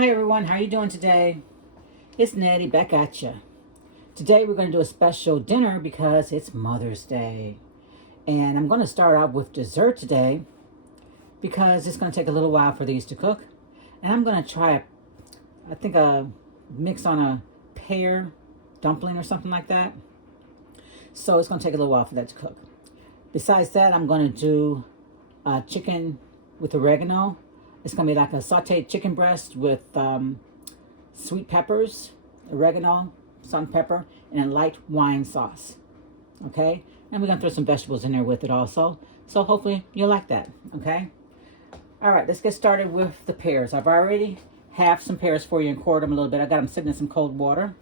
Hi everyone, how are you doing today? It's Natty back at you. Today we're going to do a special dinner because it's Mother's Day. And I'm going to start off with dessert today because it's going to take a little while for these to cook. And I'm going to try, I think, a mix on a pear dumpling or something like that. So it's going to take a little while for that to cook. Besides that, I'm going to do chicken with oregano. It's going to be like a sauteed chicken breast with sweet peppers, oregano, salt and pepper, and a light wine sauce. Okay? And we're going to throw some vegetables in there with it also. So hopefully you'll like that. Okay? All right, let's get started with the pears. I've already halved some pears for you and cored them a little bit. I got them sitting in some cold water.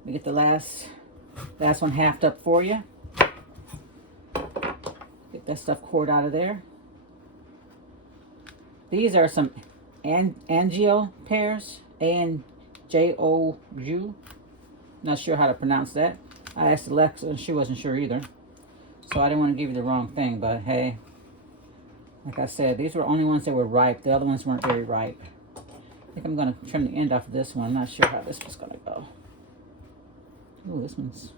Let me get the last one halved up for you. Get that stuff cored out of there. These are some Angio pears, A-N-J-O-U. Not sure how to pronounce that. I asked Alexa and she wasn't sure either. So I didn't want to give you the wrong thing, but hey, like I said, these were the only ones that were ripe. The other ones weren't very ripe. I think I'm going to trim the end off of this one. I'm not sure how this was going to go. Oh, this one's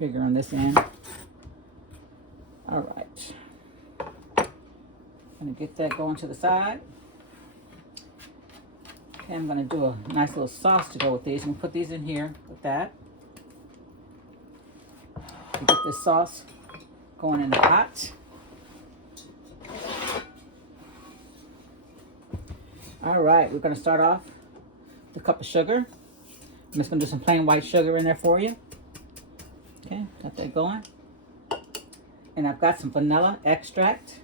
bigger on this end. All right. I'm going to get that going to the side. Okay, I'm going to do a nice little sauce to go with these. I'm going to put these in here with that. Get this sauce going in the pot. All right, we're going to start off with a cup of sugar. I'm just going to do some plain white sugar in there for you. Okay, got that going. And I've got some vanilla extract.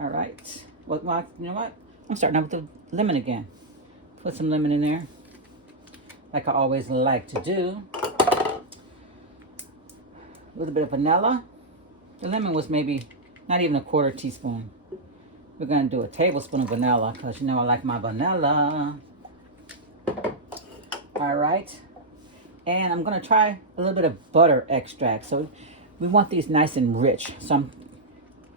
All right. Well, you know what? I'm starting out with the lemon again. Put some lemon in there, like I always like to do. A little bit of vanilla. The lemon was maybe not even a quarter teaspoon. We're going to do a tablespoon of vanilla because you know I like my vanilla. All right. And I'm going to try a little bit of butter extract. So we want these nice and rich. So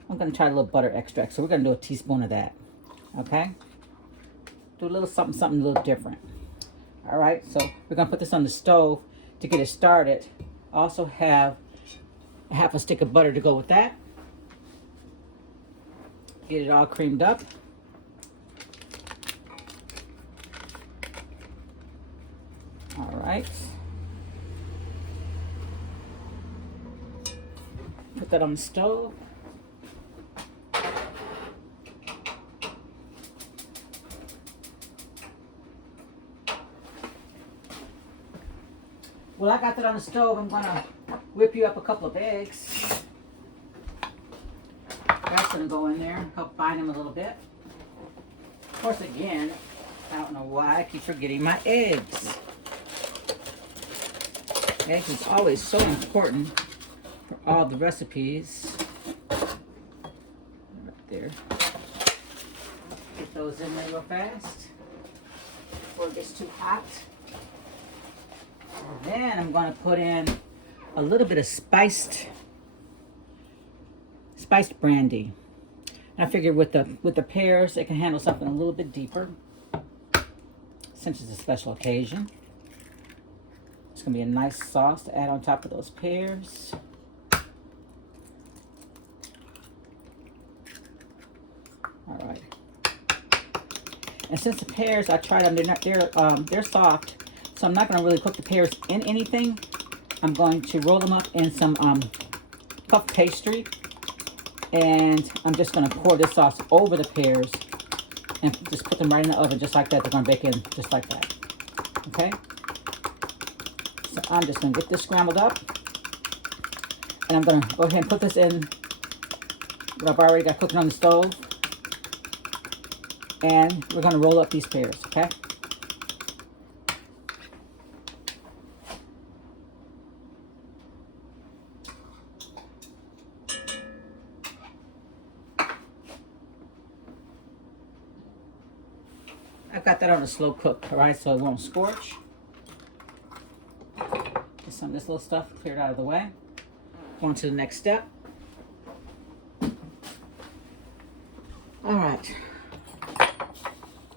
I'm going to try a little butter extract. So we're going to do a teaspoon of that. Okay? Do a little something a little different. All right? So we're going to put this on the stove to get it started. Also have half a stick of butter to go with that. Get it all creamed up. All right. Put that on the stove. Well, I got that on the stove. I'm going to whip you up a couple of eggs. That's going to go in there, help bind them a little bit. Of course, again, I don't know why I keep forgetting my eggs. Eggs is always so important for all the recipes. Right there. Get those in there real fast before it gets too hot. And then I'm going to put in a little bit of spiced brandy. And I figured with the pears, it can handle something a little bit deeper since it's a special occasion. It's going to be a nice sauce to add on top of those pears. All right. And since the pears, I tried them, they're soft. So I'm not going to really cook the pears in anything. I'm going to roll them up in some puff pastry. And I'm just going to pour this sauce over the pears. And just put them right in the oven just like that. They're going to bake in just like that. Okay? So I'm just going to get this scrambled up. And I'm going to go ahead and put this in what I've already got cooking on the stove. And we're going to roll up these pears. Okay? I've got that on a slow cook, all right, so it won't scorch. Get some of this little stuff cleared out of the way. On to the next step.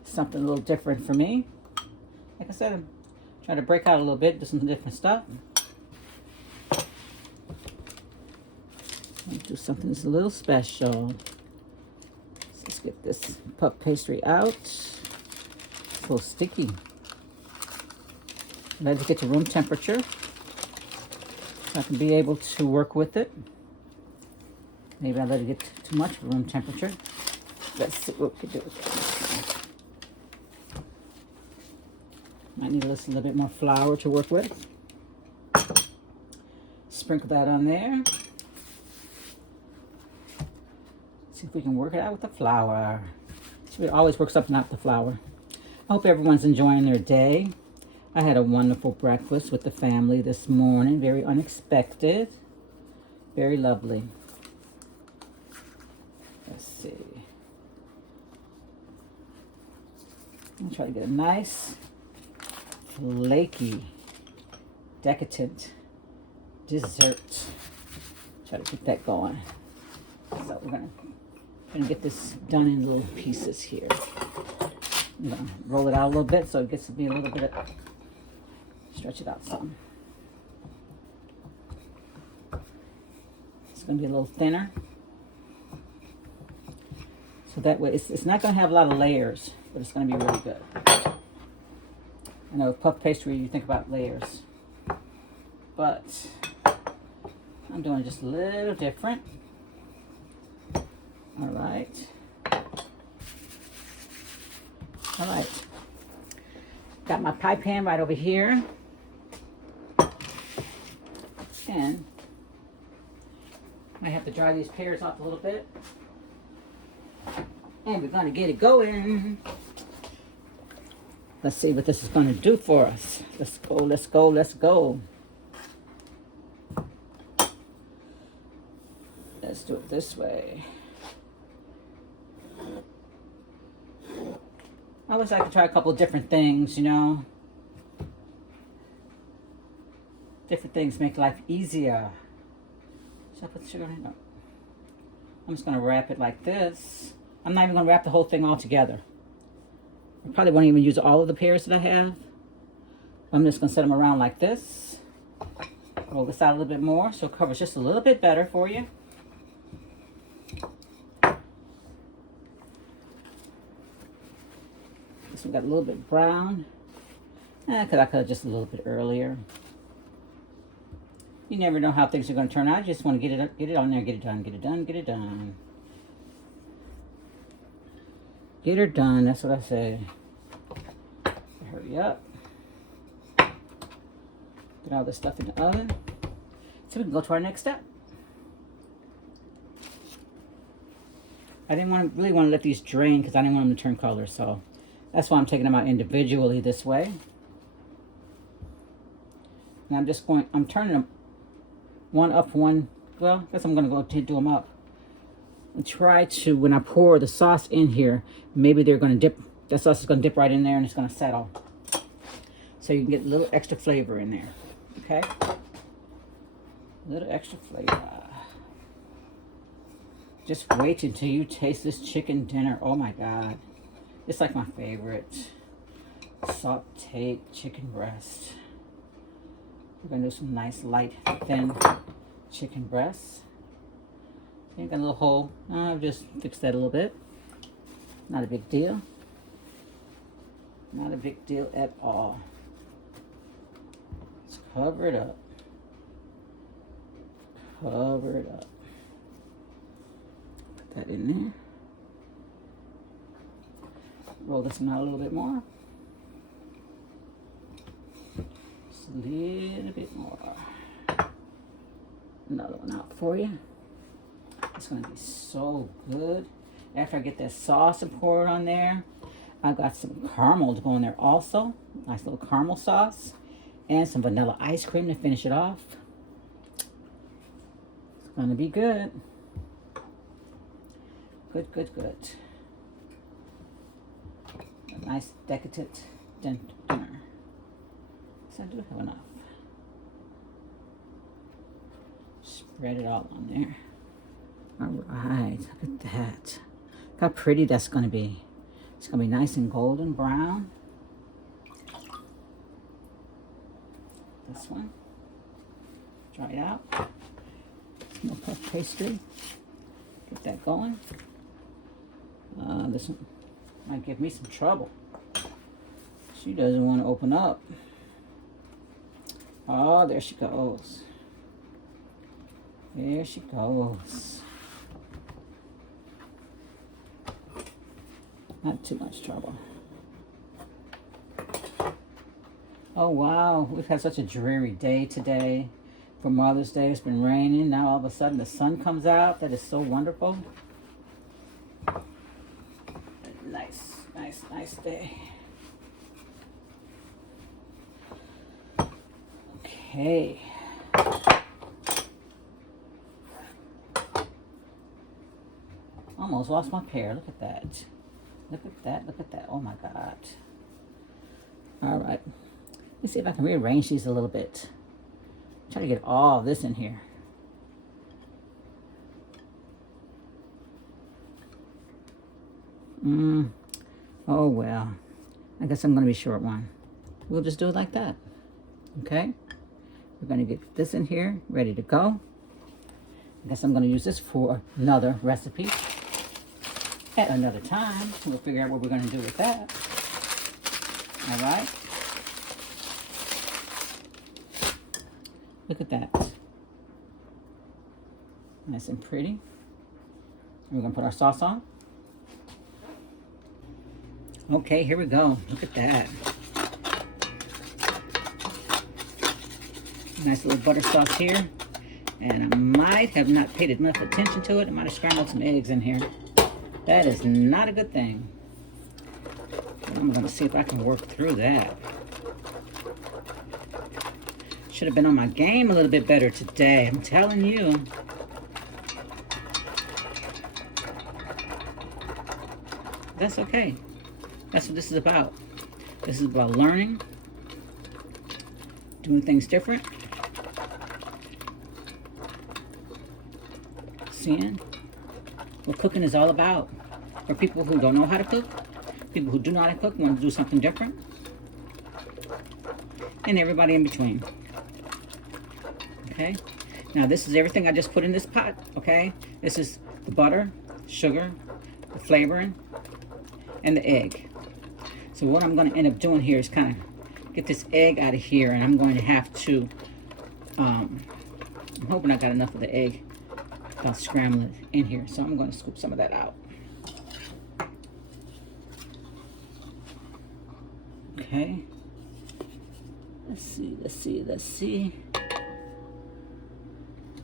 Something a little different for me. Like I said, I'm trying to break out a little bit, do some different stuff. Do something that's a little special. So let's get this puff pastry out. It's a little sticky. Let it get to room temperature so I can be able to work with it. Maybe I let it get too much for room temperature. Let's see what we can do with this. Might need a little bit more flour to work with. Sprinkle that on there. See if we can work it out with the flour. It always works up and out the flour. I hope everyone's enjoying their day. I had a wonderful breakfast with the family this morning. Very unexpected. Very lovely. Let's see. I'm going to try to get a nice, flaky, decadent dessert. Try to get that going. So we're going to get this done in little pieces here. I'm going to roll it out a little bit so it gets to be a little bit of, stretch it out some. It's going to be a little thinner. So that way, it's not going to have a lot of layers, but it's going to be really good. I know with puff pastry, you think about layers. But I'm doing just a little different. All right. All right. Got my pie pan right over here. And I have to dry these pears off a little bit. And we're going to get it going. Let's see what this is going to do for us. Let's go, let's go, let's go. Let's do it this way. I always like to try a couple of different things, you know. Different things make life easier. Should I put the sugar in? No. I'm just going to wrap it like this. I'm not even going to wrap the whole thing all together. I probably won't even use all of the pears that I have. I'm just going to set them around like this. Roll this out a little bit more so it covers just a little bit better for you. This one got a little bit brown. Because I could have just a little bit earlier. You never know how things are going to turn out. You just want to get it on there, get it done, get it done, get it done. Get her done, that's what I say. Hurry up. Get all this stuff in the oven. So we can go to our next step. I didn't really want to let these drain because I didn't want them to turn color, so that's why I'm taking them out individually this way. And I'm turning them one up, one, well, I guess I'm going to go to do them up. And try to, when I pour the sauce in here, maybe they're going to dip, that sauce is going to dip right in there and it's going to settle. So you can get a little extra flavor in there, okay? A little extra flavor. Just wait until you taste this chicken dinner. Oh my God. It's like my favorite. Sauteed chicken breast. We're going to do some nice, light, thin chicken breasts. Okay, got a little hole. I'll just fix that a little bit. Not a big deal. Not a big deal at all. Let's cover it up. Cover it up. Put that in there. Roll this one out a little bit more. Just a little bit more. Another one out for you. It's going to be so good. After I get that sauce and pour it on there, I've got some caramel to go in there also. Nice little caramel sauce. And some vanilla ice cream to finish it off. It's going to be good. Good, good, good. A nice decadent dinner. So I do have enough. Spread it all on there. All right, look at that. Look how pretty that's going to be. It's going to be nice and golden brown. This one. Dry it out. Some more puff pastry. Get that going. This one might give me some trouble. She doesn't want to open up. Oh, there she goes. There she goes. Not too much trouble. Oh, wow. We've had such a dreary day today. For Mother's Day, it's been raining. Now all of a sudden the sun comes out. That is so wonderful. Nice day. Okay. Almost lost my pear. Look at that. Look at that. Oh my God. All right. Let's see if I can rearrange these a little bit. Try to get all of this in here. Oh well. I guess I'm going to be short one. We'll just do it like that. Okay. We're going to get this in here, ready to go. I guess I'm going to use this for another recipe at another time. We'll figure out what we're going to do with that. All right. Look at that. Nice and pretty. We're going to put our sauce on. Okay, here we go. Look at that. Nice little butter sauce here. And I might have not paid enough attention to it. I might have scrambled some eggs in here. That is not a good thing. I'm going to see if I can work through that. Should have been on my game a little bit better today. I'm telling you. That's okay. That's what this is about. This is about learning, doing things different, seeing what cooking is all about. For people who don't know how to cook, people who do know how to cook, want to do something different, and everybody in between. Okay? Now this is everything I just put in this pot, okay? This is the butter, sugar, the flavoring, and the egg. So what I'm going to end up doing here is kind of get this egg out of here, and I'm going to have to, I'm hoping I got enough of the egg. I'll scramble it in here, so I'm going to scoop some of that out. Okay. Let's see.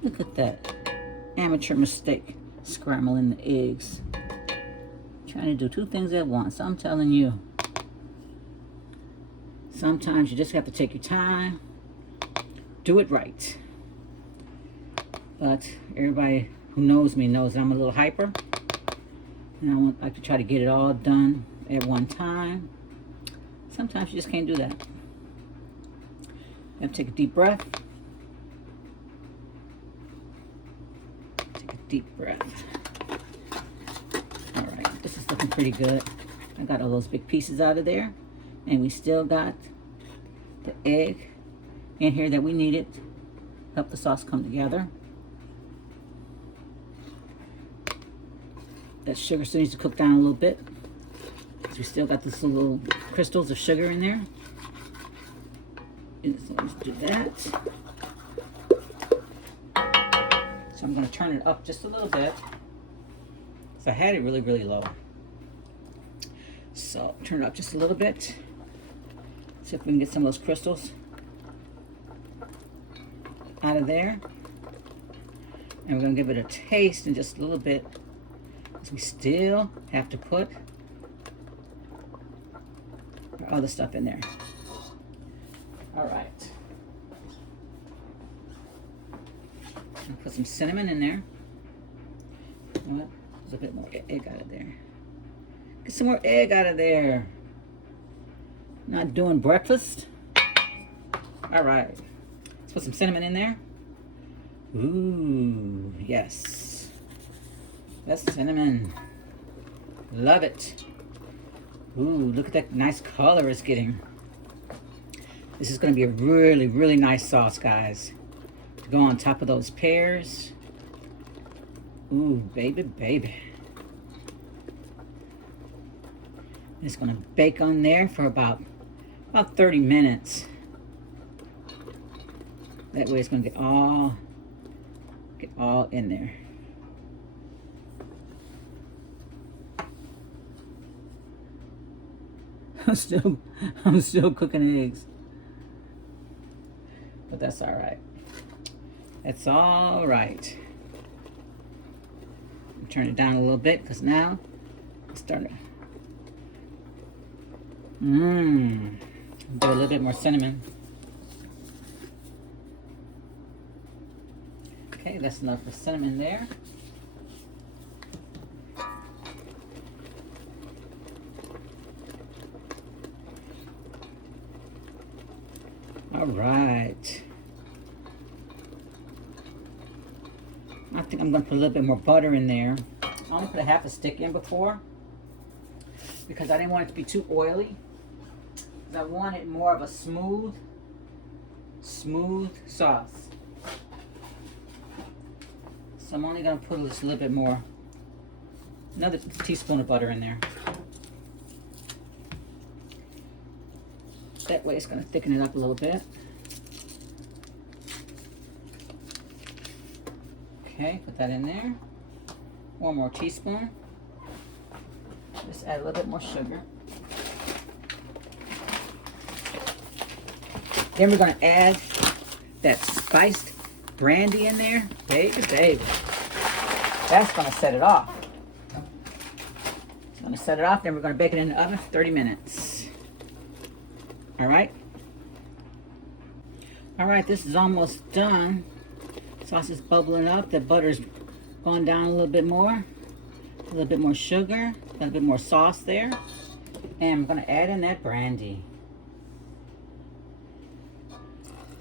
Look at that. Amateur mistake. Scrambling the eggs. Trying to do two things at once. I'm telling you. Sometimes you just have to take your time. Do it right. But everybody who knows me knows I'm a little hyper. And I like to try to get it all done at one time. Sometimes you just can't do that. You have to take a deep breath. Take a deep breath. All right, this is looking pretty good. I got all those big pieces out of there. And we still got the egg in here that we needed. Help the sauce come together. That sugar still needs to cook down a little bit. We still got this little crystals of sugar in there. So let's do that. So I'm going to turn it up just a little bit. So I had it really, really low. So turn it up just a little bit. See if we can get some of those crystals out of there. And we're going to give it a taste in just a little bit. Because we still have to put our other stuff in there. All right. I'll put some cinnamon in there. You know what? There's a bit more egg out of there. Get some more egg out of there. Not doing breakfast. All right. Let's put some cinnamon in there. Ooh, yes. That's cinnamon. Love it. Ooh, look at that nice color it's getting. This is going to be a really, really nice sauce, guys. To go on top of those pears. Ooh, baby, baby. It's going to bake on there for about 30 minutes. That way it's going to get all in there. I'm still cooking eggs. But that's all right. It's all right. Turn it down a little bit because now it's starting. Do a little bit more cinnamon. Okay, that's enough for cinnamon there. All right. I think I'm going to put a little bit more butter in there. I only put a half a stick in before because I didn't want it to be too oily. I wanted more of a smooth sauce. So I'm only going to put just a little bit more, another teaspoon of butter in there. That way it's going to thicken it up a little bit. Okay, put that in there. One more teaspoon. Just add a little bit more sugar. Then we're going to add that spiced brandy in there. Baby, baby. That's going to set it off. It's going to set it off. Then we're going to bake it in the oven for 30 minutes. All right. All right, this is almost done. Sauce is bubbling up. The butter's gone down a little bit more. A little bit more sugar. A little bit more sauce there. And I'm going to add in that brandy.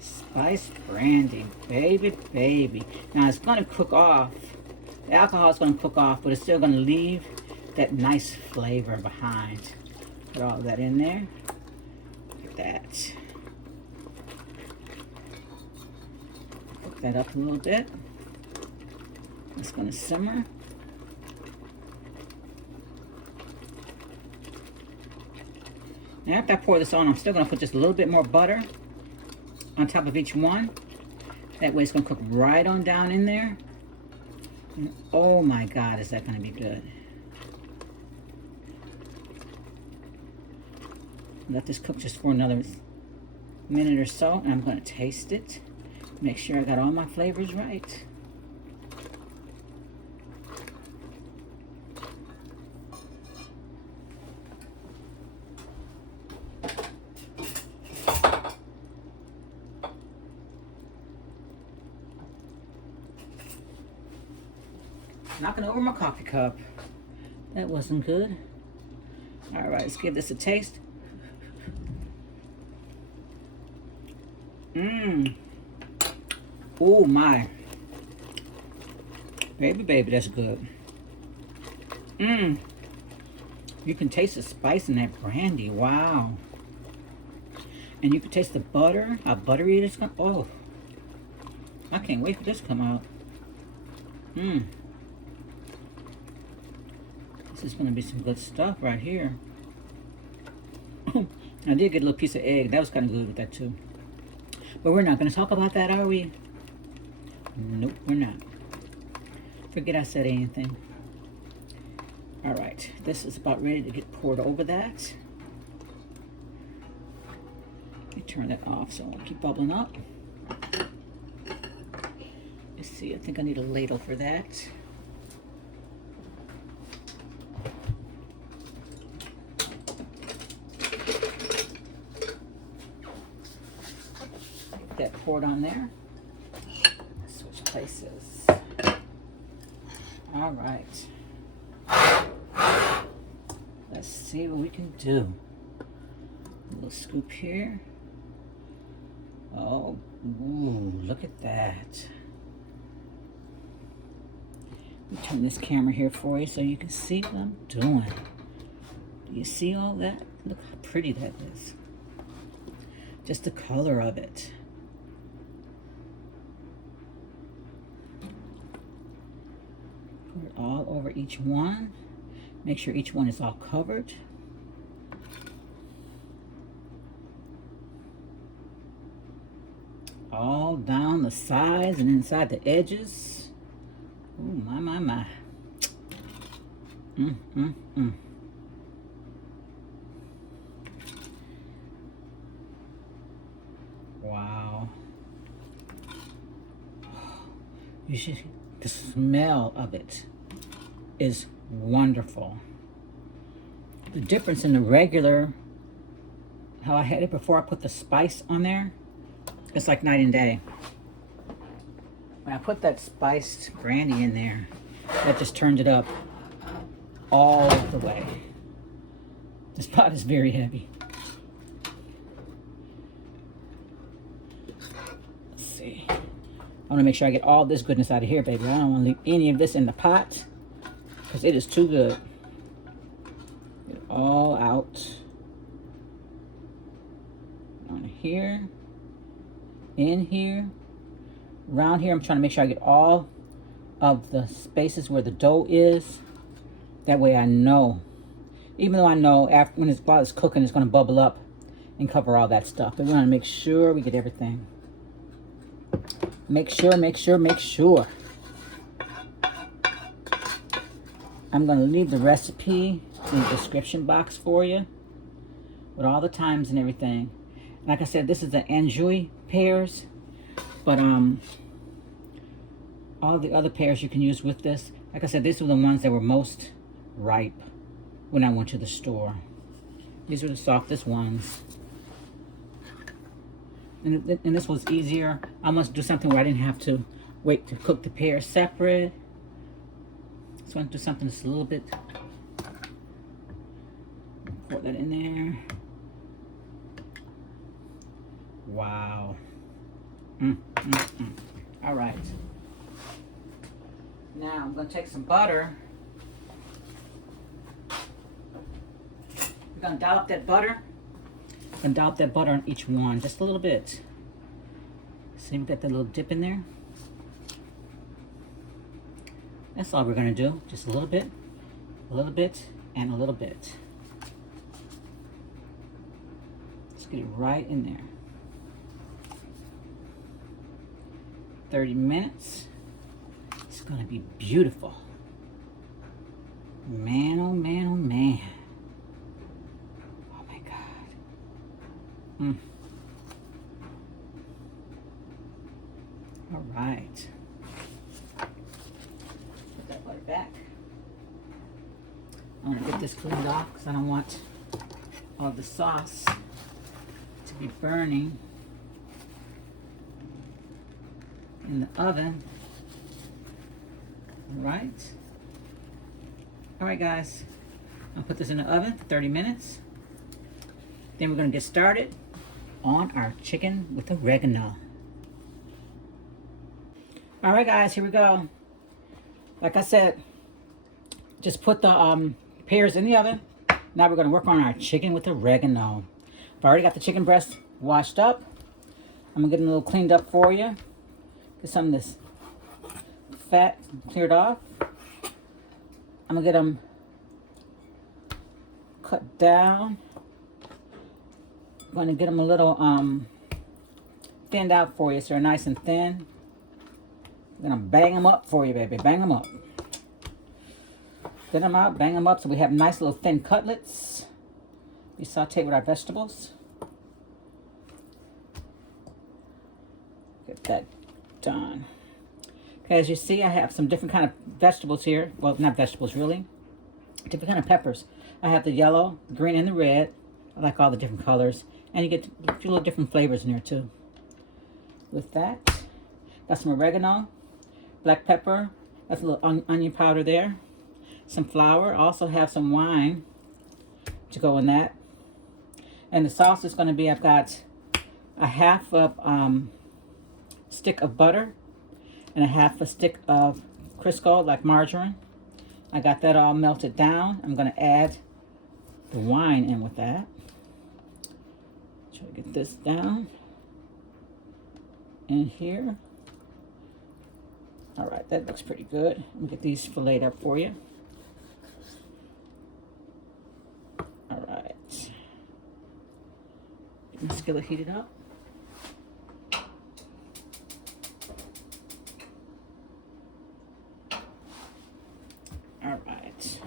Spiced brandy, baby, baby. Now it's going to cook off. The alcohol is going to cook off, but it's still going to leave that nice flavor behind. Put all of that in there. Look at that. Cook that up a little bit. It's going to simmer. Now after I pour this on, I'm still going to put just a little bit more butter on top of each one. That way it's going to cook right on down in there. And oh my God, is that going to be good. Let this cook just for another minute or so, and I'm going to taste it. Make sure I got all my flavors right. Knocking over my coffee cup. That wasn't good. All right, let's give this a taste. Oh my. Baby, baby, that's good. You can taste the spice in that brandy. Wow. And you can taste the butter, how buttery it is. Oh, I can't wait for this to come out. This is going to be some good stuff right here. I did get a little piece of egg. That was kind of good with that too. But we're not going to talk about that, are we? Nope, we're not. Forget I said anything. All right, this is about ready to get poured over that. Let me turn that off so it won't keep bubbling up. Let's see, I think I need a ladle for that. That poured on there. Let's switch places. All right. Let's see what we can do. A little scoop here. Oh, ooh, look at that. Turn this camera here for you so you can see what I'm doing. Do you see all that? Look how pretty that is. Just the color of it. Put it all over each one. Make sure each one is all covered. All down the sides and inside the edges. Oh, my. Wow. You should, the smell of it is wonderful. The difference in the regular, how I had it before I put the spice on there, it's like night and day. When I put that spiced brandy in there, that just turned it up all the way. This pot is very heavy. Let's see. I want to make sure I get all this goodness out of here, baby. I don't want to leave any of this in the pot because it is too good. Get it all out. On here. In here. Around here, I'm trying to make sure I get all of the spaces where the dough is. That way I know. Even though I know after while it's cooking, it's going to bubble up and cover all that stuff. But we want to make sure we get everything. Make sure. I'm going to leave the recipe in the description box for you with all the times and everything. Like I said, this is the Anjou pears, but all the other pears you can use with this. Like I said, these were the ones that were most ripe when I went to the store. These were the softest ones. And this was easier. I must do something where I didn't have to wait to cook the pears separate. So I'm going to do something that's a little bit. Pour that in there. Wow. All right. Now I'm going to take some butter. We're going to dollop that butter. And dollop that butter on each one, just a little bit. See, we got that little dip in there. That's all we're going to do. Just a little bit, and a little bit. Let's get it right in there. 30 minutes. It's going to be beautiful. Man, oh man, oh man. Oh my God. All right. Put that butter back. I want to get this cleaned off because I don't want all the sauce to be burning in the oven. All right, guys. I'll put this in the oven for 30 minutes. Then we're going to get started on our chicken with oregano. All right, guys, here we go. Like I said, just put the pears in the oven. Now we're going to work on our chicken with oregano. I've already got the chicken breast washed up. I'm going to get them a little cleaned up for you. Get some of this fat cleared off. I'm going to get them cut down. I'm going to get them a little thinned out for you so they're nice and thin. I'm going to bang them up for you, baby. Bang them up. Thin them out, bang them up so we have nice little thin cutlets. We saute with our vegetables. Get that done. Okay, as you see, I have some different kind of vegetables here. Well, not vegetables, really. Different kind of peppers. I have the yellow, the green, and the red. I like all the different colors. And you get a few little different flavors in there, too. With that, got some oregano, black pepper. That's a little onion powder there. Some flour. I also have some wine to go in that. And the sauce is going to be, I've got a half of stick of butter and a half a stick of Crisco, like margarine. I got that all melted down. I'm going to add the wine in with that. Try to get this down in here. All right, that looks pretty good. Let me get these filleted up for you. All right. Get my skillet heated up. All right.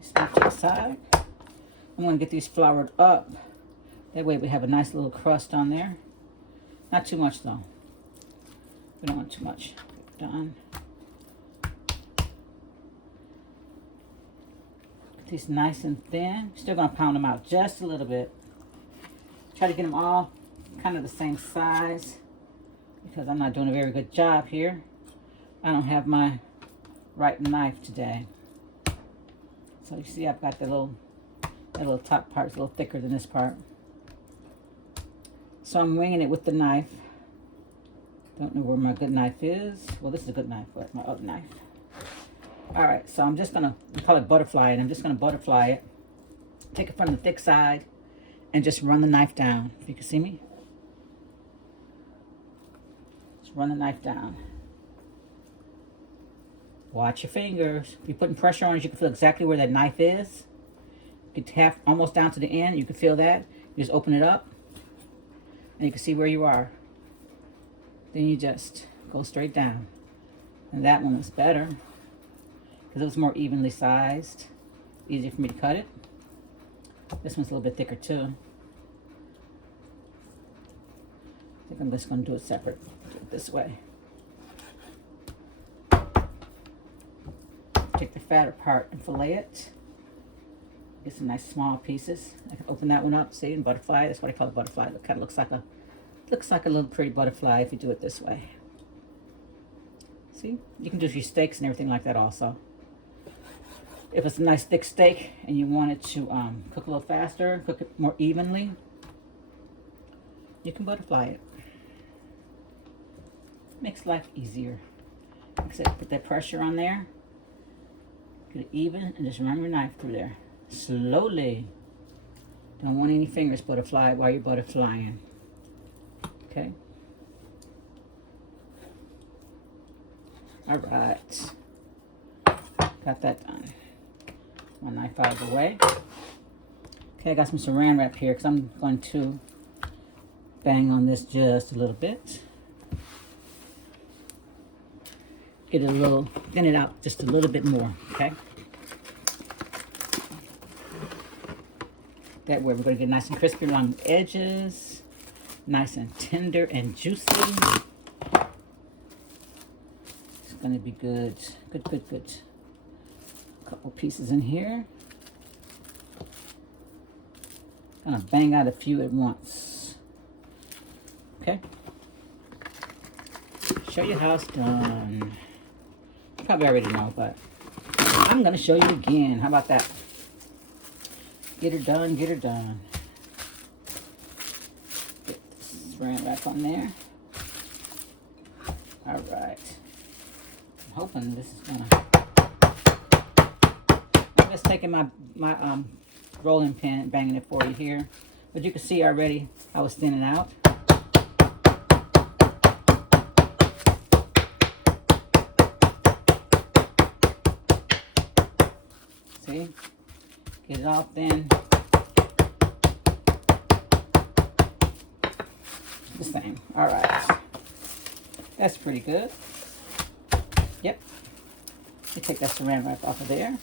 Step to the side. I'm going to get these floured up. That way we have a nice little crust on there. Not too much though. We don't want too much. Done. Get these nice and thin. Still going to pound them out just a little bit. Try to get them all kind of the same size because I'm not doing a very good job here. I don't have my right knife today. So you see I've got that little top part is a little thicker than this part. So I'm winging it with the knife. Don't know where my good knife is. Well, this is a good knife, but my other knife. All right, so I'm just gonna, we call it butterfly it. I'm just gonna butterfly it. Take it from the thick side and just run the knife down. If you can see me. Just run the knife down. Watch your fingers. If you're putting pressure on it, you can feel exactly where that knife is. Get half, almost down to the end. You can feel that. You just open it up, and you can see where you are. Then you just go straight down. And that one was better because it was more evenly sized. Easier for me to cut it. This one's a little bit thicker too. I think I'm just going to do it separate. Do it this way. Take the fatter part and fillet it. Get some nice small pieces. I can open that one up, see, and butterfly. That's what I call a butterfly. It kind of looks like a little pretty butterfly if you do it this way. See, you can do your steaks and everything like that also. If it's a nice thick steak and you want it to cook a little faster, cook it more evenly, you can butterfly it. Makes life easier. Like I said, put that pressure on there. Get it even and just run your knife through there. Slowly. Don't want any fingers butterfly while you're butterflying. Okay. All right. Got that done. My knife out of the way. Okay, I got some saran wrap here because I'm going to bang on this just a little bit. Get it a little, thin it out just a little bit more, okay? That way we're going to get nice and crispy along the edges. Nice and tender and juicy. It's going to be good. Good, good, good. A couple pieces in here. Gonna bang out a few at once. Okay. Show you how it's done. You probably already know, but I'm gonna show you again. How about that? Get her done, get her done. Get this saran wrap on there. All right. I'm hoping this is gonna. I'm just taking my rolling pin and banging it for you here, but you can see already I was thinning out. See, get it all thin. The same. All right, that's pretty good. Yep. You take that saran wrap off of there.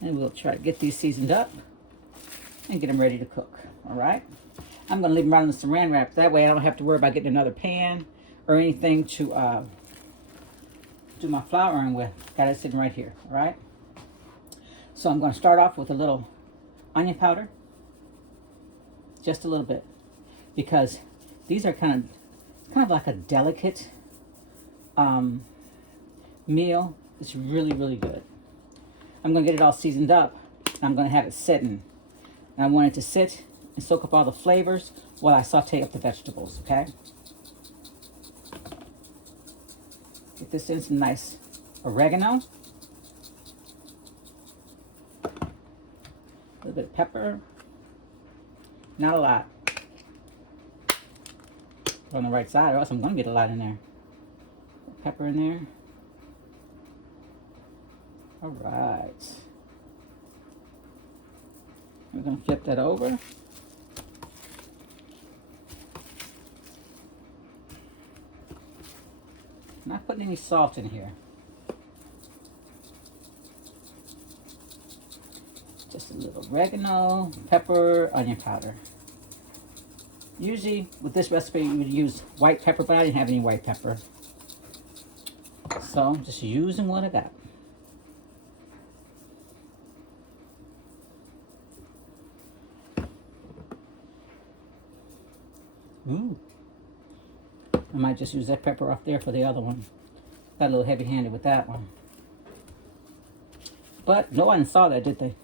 And we'll try to get these seasoned up and get them ready to cook. All right. I'm going to leave them right on the saran wrap. That way I don't have to worry about getting another pan or anything to do my flouring with. Got it sitting right here. All right. So I'm going to start off with a little onion powder. Just a little bit. Because these are kind of like a delicate meal. It's really, really good. I'm going to get it all seasoned up, and I'm going to have it sitting. And I want it to sit and soak up all the flavors while I saute up the vegetables, okay? Get this in some nice oregano. A little bit of pepper. Not a lot. On the right side, or else I'm going to get a lot in there. Pepper in there. All right. We're going to flip that over. Not putting any salt in here. Just a little oregano, pepper, onion powder. Usually with this recipe you would use white pepper, but I didn't have any white pepper. So I'm just using what I got. Ooh. I might just use that pepper off there for the other one. Got a little heavy-handed with that one. But no one saw that, did they?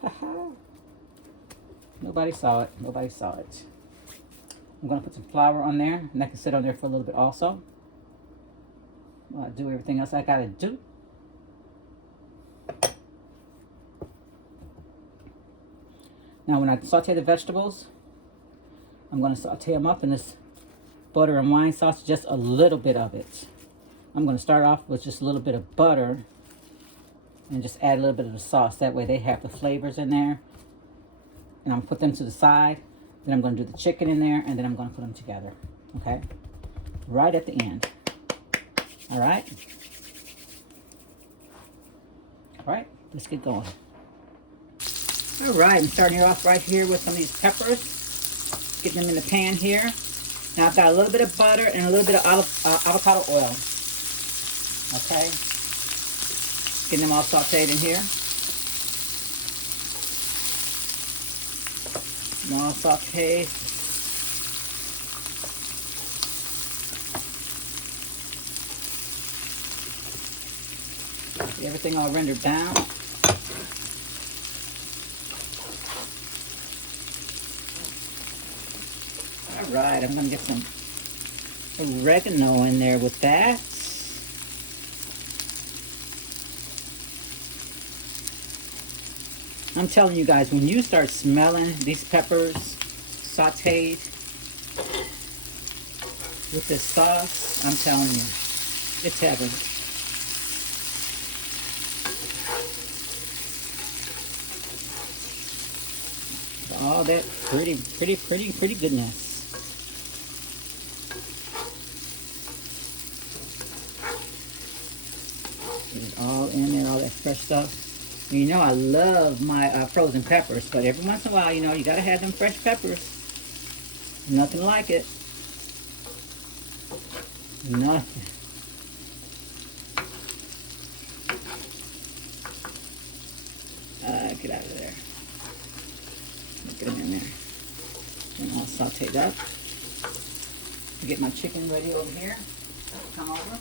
Nobody saw it. Nobody saw it. I'm going to put some flour on there, and that can sit on there for a little bit also. While I do everything else I got to do. Now when I saute the vegetables, I'm going to saute them up in this butter and wine sauce, just a little bit of it. I'm going to start off with just a little bit of butter and just add a little bit of the sauce. That way they have the flavors in there. And I'm going to put them to the side. Then I'm going to do the chicken in there, and then I'm going to put them together. Okay? Right at the end. All right? All right, let's get going. All right, I'm starting off right here with some of these peppers. Getting them in the pan here. Now I've got a little bit of butter and a little bit of avocado oil. Okay. Getting them all sauteed in here. Them all sauteed. Get everything all rendered down. Alright, I'm going to get some oregano in there with that. I'm telling you guys, when you start smelling these peppers sauteed with this sauce, I'm telling you, it's heaven. All that pretty goodness. Get it all in there, all that fresh stuff. And you know I love my frozen peppers, but every once in a while, you know, you gotta have them fresh peppers. Nothing like it. Nothing. Get out of there. Get them in there. And I'll saute it up. Get my chicken ready over here. Come over.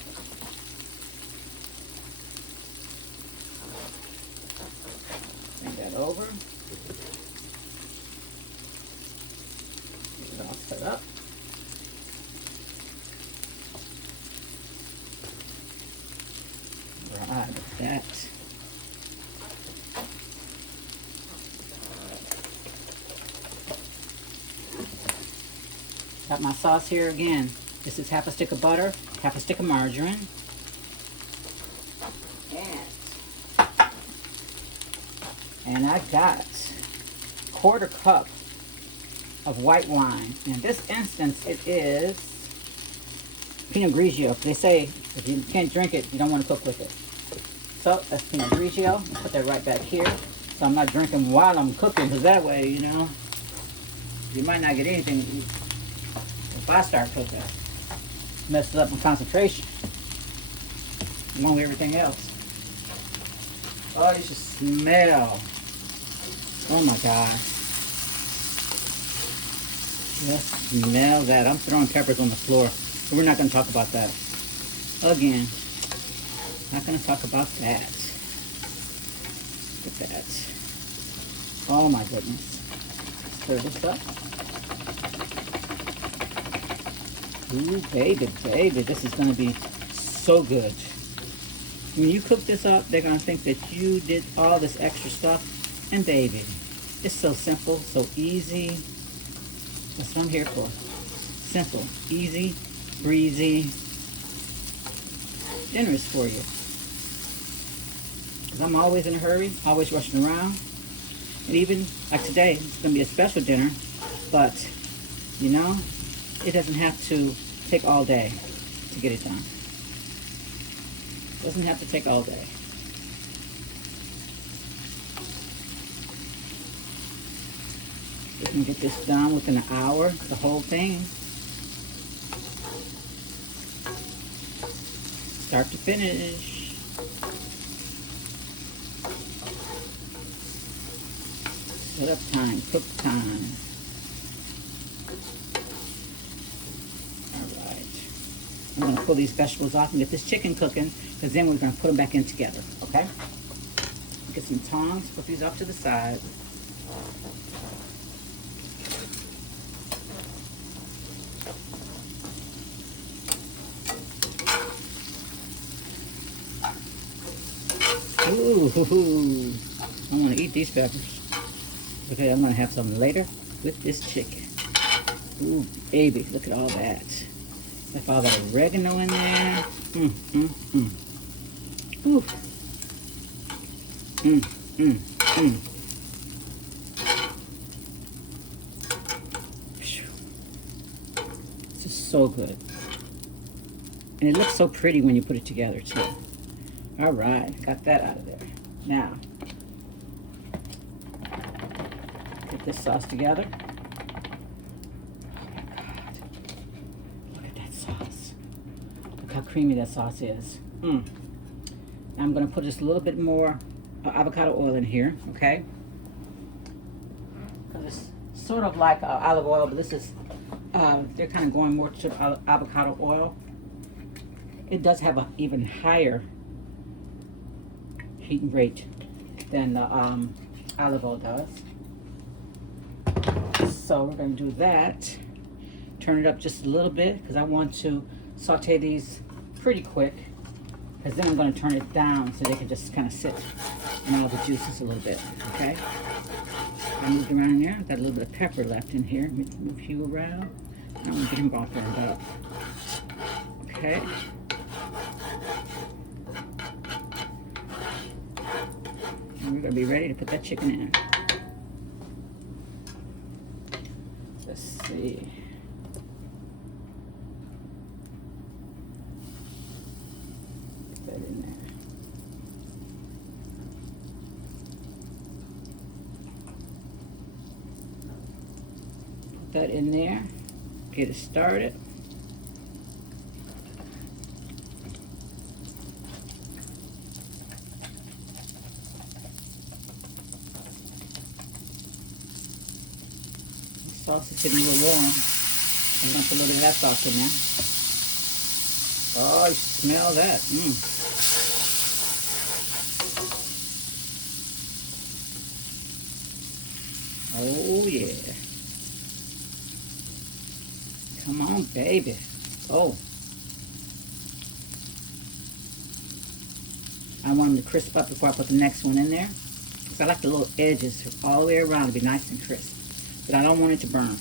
Bring that over. Get it all set up. Right, like that. Got my sauce here again. This is half a stick of butter, half a stick of margarine, and I got a 1/4 cup of white wine. In this instance, it is Pinot Grigio. They say if you can't drink it, you don't want to cook with it. So that's Pinot Grigio. I'll put that right back here. So I'm not drinking while I'm cooking, because that way, you know, you might not get anything to eat. If I start cooking, messes up my concentration, along with everything else. Oh, you should smell. Oh my God. Just smell that. I'm throwing peppers on the floor, but we're not going to talk about that. Again, not going to talk about that. Look at that. Oh my goodness. Stir this up. Ooh, baby, baby, this is going to be so good. When you cook this up, they're going to think that you did all this extra stuff. And baby, it's so simple, so easy. That's what I'm here for. Simple, easy, breezy. Dinner's for you. Because I'm always in a hurry, always rushing around. And even like today, it's going to be a special dinner. But, you know, it doesn't have to take all day to get it done. It doesn't have to take all day. We can get this done within an hour, the whole thing. Start to finish. Set up time, cook time. All right. I'm going to pull these vegetables off and get this chicken cooking, because then we're going to put them back in together, okay? Get some tongs, put these off to the side. Ooh, I want to eat these peppers. Okay, I'm going to have some later with this chicken. Ooh, baby, look at all that. Left all that oregano in there. Ooh. This is so good. And it looks so pretty when you put it together, too. All right, got that out of there. Now, get this sauce together. Oh my God. Look at that sauce. Look how creamy that sauce is. Now I'm going to put just a little bit more avocado oil in here, okay? Because it's sort of like olive oil, but this is, they're kind of going more to avocado oil. It does have an even higher heat rate than the olive oil does. So we're going to do that. Turn it up just a little bit because I want to saute these pretty quick, because then I'm going to turn it down so they can just kind of sit in all the juices a little bit, okay? I moved around there. I've got a little bit of pepper left in here. Move you around. I want to get him all burned up. Okay. And we're going to be ready to put that chicken in. Let's see. Put that in there. Put that in there. Get it started. Sauce is getting a little warm. I'm going to put a little bit of that sauce in there. Oh, you smell that. Oh, yeah. Come on, baby. Oh. I want them to crisp up before I put the next one in there. Because I like the little edges all the way around to be nice and crisp. But I don't want it to burn.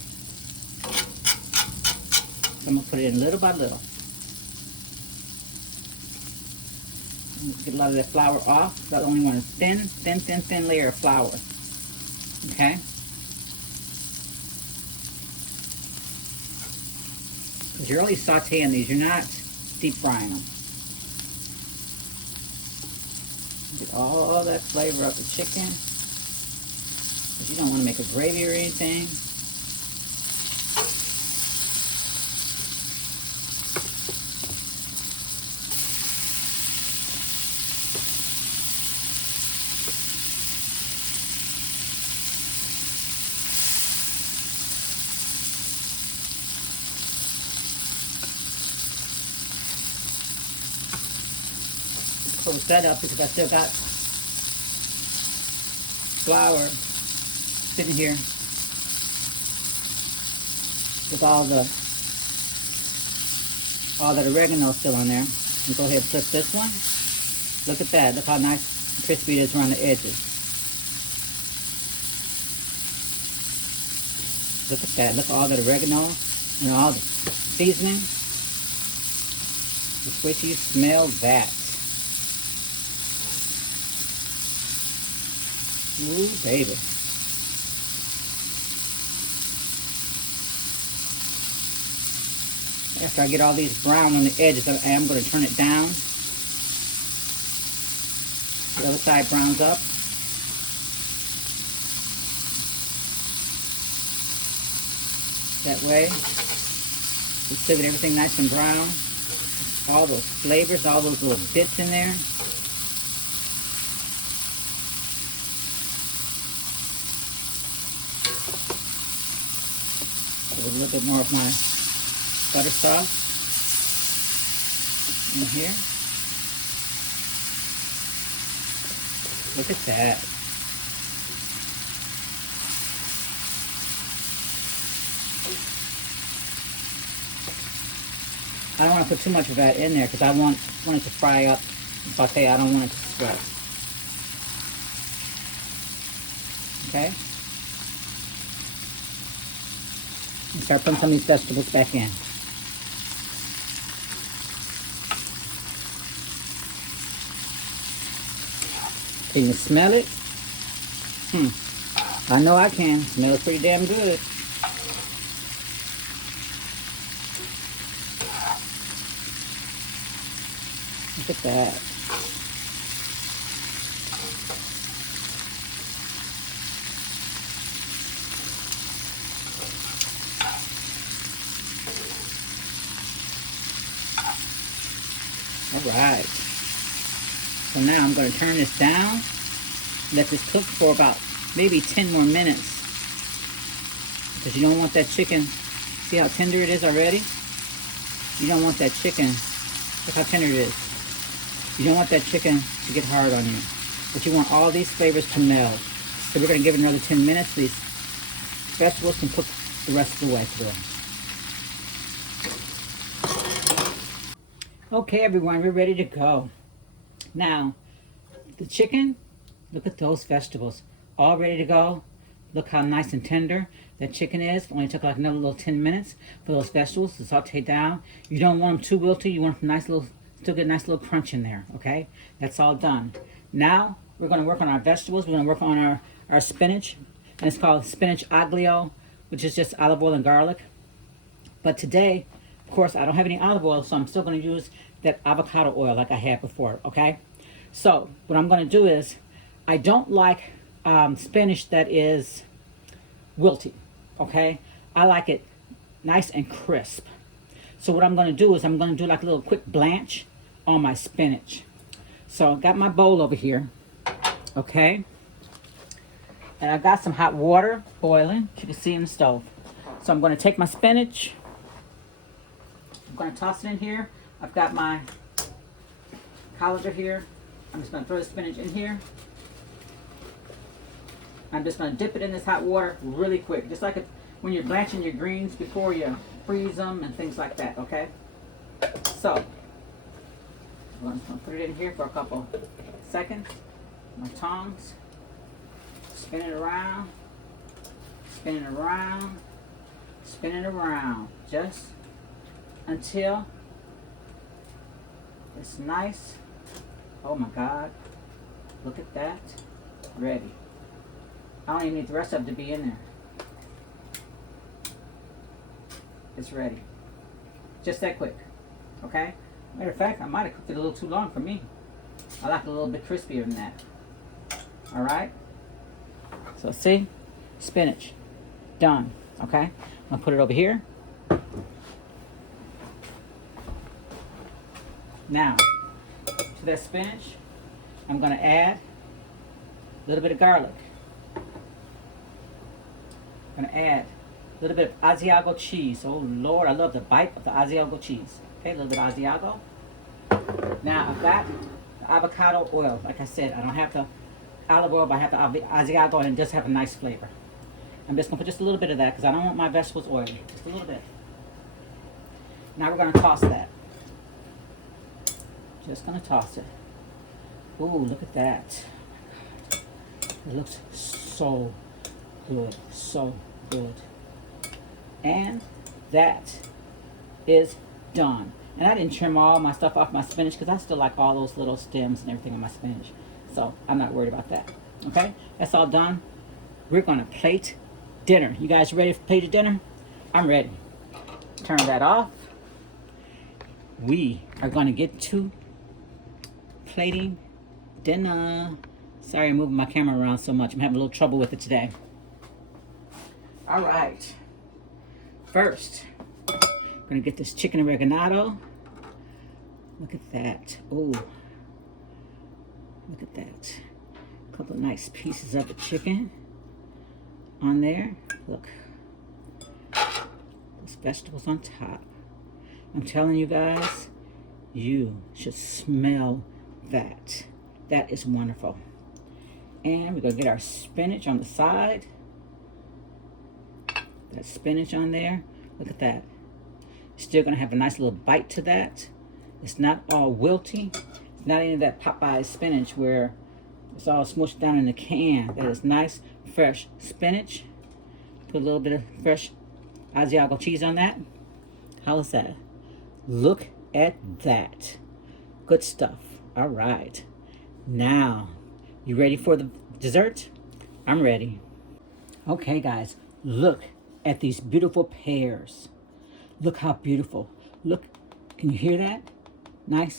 So I'm going to put it in little by little. Get a lot of that flour off. So I only want a thin layer of flour. Okay? Because you're only sauteing these. You're not deep frying them. Get all that flavor of the chicken. Because you don't want to make a gravy or anything. Close that up because I still got flour sitting here with all that oregano still on there. And go ahead and flip this one. Look at that. Look how nice and crispy it is around the edges. Look at that. Look at all that oregano and all the seasoning. Just wait till you smell that. Ooh, baby. After I get all these brown on the edges, I am going to turn it down. The other side browns up. That way, we still get everything nice and brown. All those flavors, all those little bits in there. Put a little bit more of my butter sauce in here. Look at that. I don't want to put too much of that in there because I want it to fry up and saute. I don't want it to sweat. Okay? And start putting some of these vegetables back in. Can you smell it? I know I can. It smells pretty damn good. Look at that. All right. So now I'm going to turn this down. Let this cook for about maybe 10 more minutes. Because you don't want that chicken. See how tender it is already? You don't want that chicken. Look how tender it is. You don't want that chicken to get hard on you. But you want all these flavors to meld. So we're going to give it another 10 minutes. These vegetables can cook the rest of the way through. Okay, everyone, we're ready to go. Now, the chicken, look at those vegetables. All ready to go. Look how nice and tender that chicken is. Only took like another little 10 minutes for those vegetables to saute down. You don't want them too wilty. You want them nice little, still get a nice little crunch in there, okay? That's all done. Now, we're going to work on our vegetables. We're going to work on our spinach. And it's called spinach aglio, which is just olive oil and garlic. But today, of course, I don't have any olive oil, so I'm still going to use that avocado oil like I had before, okay? So, what I'm going to do is, I don't like spinach that is wilty, okay? I like it nice and crisp. So what I'm going to do is I'm going to do like a little quick blanch on my spinach. So I got my bowl over here, okay? And I got some hot water boiling, you can see in the stove. So I'm going to take my spinach. I'm going to toss it in here. I've got my colander here. I'm just going to throw the spinach in here. I'm just going to dip it in this hot water really quick. Just like when you're blanching your greens before you freeze them and things like that, okay? So, I'm just going to put it in here for a couple seconds. My tongs. Spin it around. Spin it around. Spin it around. Just until it's nice. Oh my God. Look at that. Ready. I don't even need the rest of it to be in there. It's ready. Just that quick. Okay? Matter of fact, I might have cooked it a little too long for me. I like it a little bit crispier than that. Alright? So see? Spinach. Done. Okay? I'm going to put it over here. Now, to that spinach, I'm going to add a little bit of garlic. I'm going to add a little bit of Asiago cheese. Oh Lord, I love the bite of the Asiago cheese. Okay, a little bit of Asiago. Now I've got the avocado oil. Like I said, I don't have the olive oil, but I have the Asiago and it does have a nice flavor. I'm just going to put just a little bit of that because I don't want my vegetables oily. Just a little bit. Now we're going to toss that. Just going to toss it. Ooh, look at that. It looks so good, so good. And that is done. And I didn't trim all my stuff off my spinach because I still like all those little stems and everything on my spinach. So I'm not worried about that. Okay, that's all done. We're gonna plate dinner. You guys ready for plate of dinner? I'm ready. Turn that off. We are gonna get to plating dinner. Sorry I'm moving my camera around so much. I'm having a little trouble with it today. All right. First, I'm gonna get this chicken oregano. Look at that. Oh, look at that. A couple of nice pieces of the chicken on there. Look, those vegetables on top. I'm telling you guys, you should smell that. That is wonderful. And we're gonna get our spinach on the side. That spinach on there. Look at that. Still gonna have a nice little bite to that. It's not all wilty. It's not any of that Popeye spinach where it's all smushed down in the can. That is nice, fresh spinach. Put a little bit of fresh Asiago cheese on that. How's that? Look at that. Good stuff. All right. Now, you ready for the dessert? I'm ready. Okay, guys, look at these beautiful pears. Look how beautiful. Look, can you hear that? Nice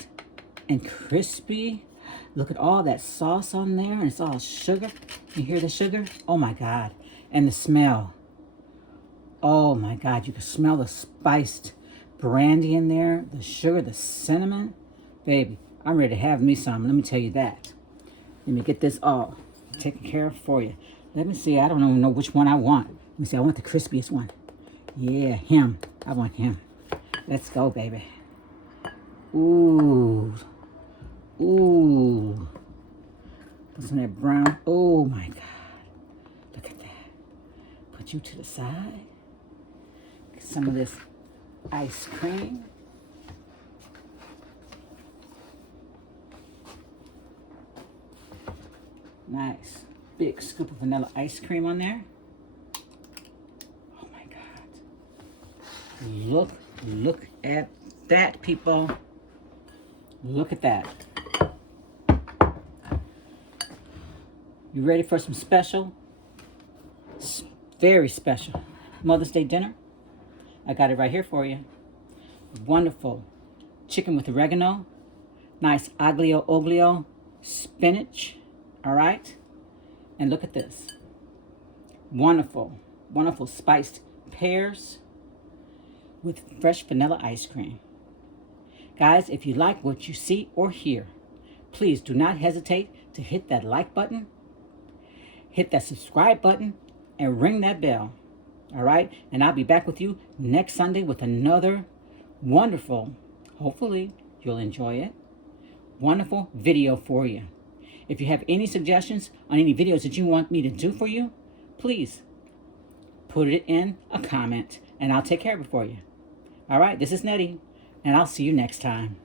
and crispy. Look at all that sauce on there, and it's all sugar. Can you hear the sugar? Oh my God. And the smell. Oh my God, you can smell the spiced brandy in there, the sugar, the cinnamon. Baby, I'm ready to have me some. Let me tell you that. Let me get this all taken care of for you. Let me see. I don't even know which one I want. Let me see. I want the crispiest one. Yeah, him. I want him. Let's go, baby. Ooh. Ooh. Put some of that brown. Oh, my God. Look at that. Put you to the side. Get some of this ice cream. Nice. Big scoop of vanilla ice cream on there. Oh my God. Look at that, people. Look at that. You ready for some special? Very special Mother's Day dinner? I got it right here for you. Wonderful chicken with oregano. Nice aglio oglio spinach. All right, and look at this. Wonderful, wonderful spiced pears with fresh vanilla ice cream. Guys, if you like what you see or hear, please do not hesitate to hit that like button, hit that subscribe button, and ring that bell. All right, and I'll be back with you next Sunday with another wonderful, hopefully you'll enjoy it, wonderful video for you. If you have any suggestions on any videos that you want me to do for you, please put it in a comment and I'll take care of it for you. All right, this is Nettie, and I'll see you next time.